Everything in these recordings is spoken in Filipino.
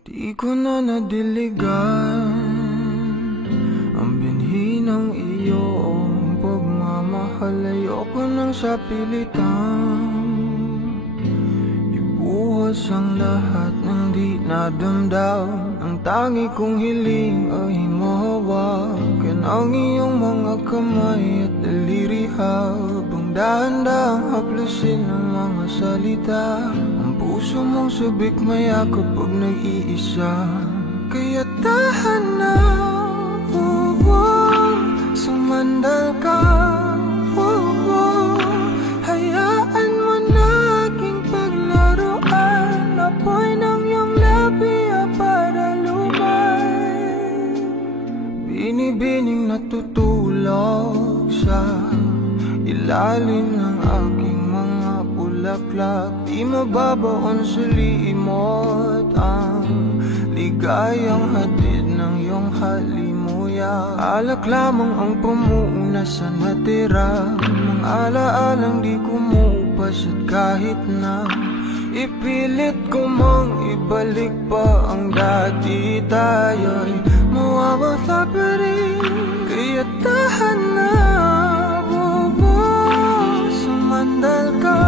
Di ko na nadiligan ang binhi ng iyong pagmamahal. Ayoko nang sa pilitan ibuhos ang lahat ng di nadamdam. Ang tangi kong hiling ay mahawakan ang iyong mga kamay at daliri, habang dahan-dahang haplusin ang mga salita. Ang puso mong sabik mayakap pag nag-iisa, kaya tahan na, sumandal ka, hayaan mo na aking paglaruan. Apoy ng iyong labi para lumay, binibining natutulog sa ilalim ng aking mga bulaklak. Di mababaon sa limot ang ligayang hatid ng iyong halimuyak. Alak lamang ang pamuuna sa natira, mga alaalang di kumupas. At kahit na ipilit ko mang ibalik pa ang dati, tayo'y mawawala pa rin. Kaya tahan na, sumandal ka,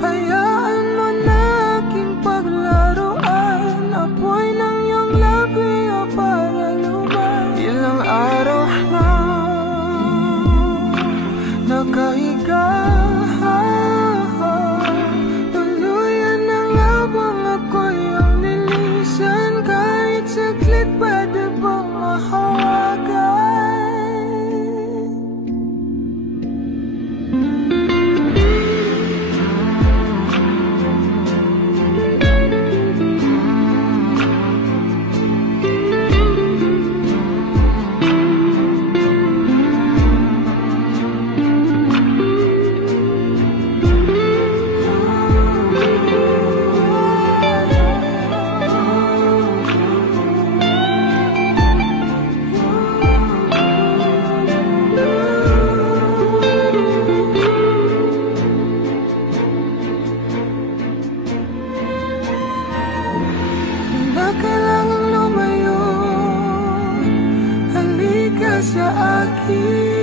hayaan mo na aking paglaruan. Apoy ng iyong labi para lumay. Ilang araw na nakahiga, tuluyan ng habang ako'y ang nilisan. Kahit saglit pwede bang mahawagan? Kailangang lumayo, halika sa akin.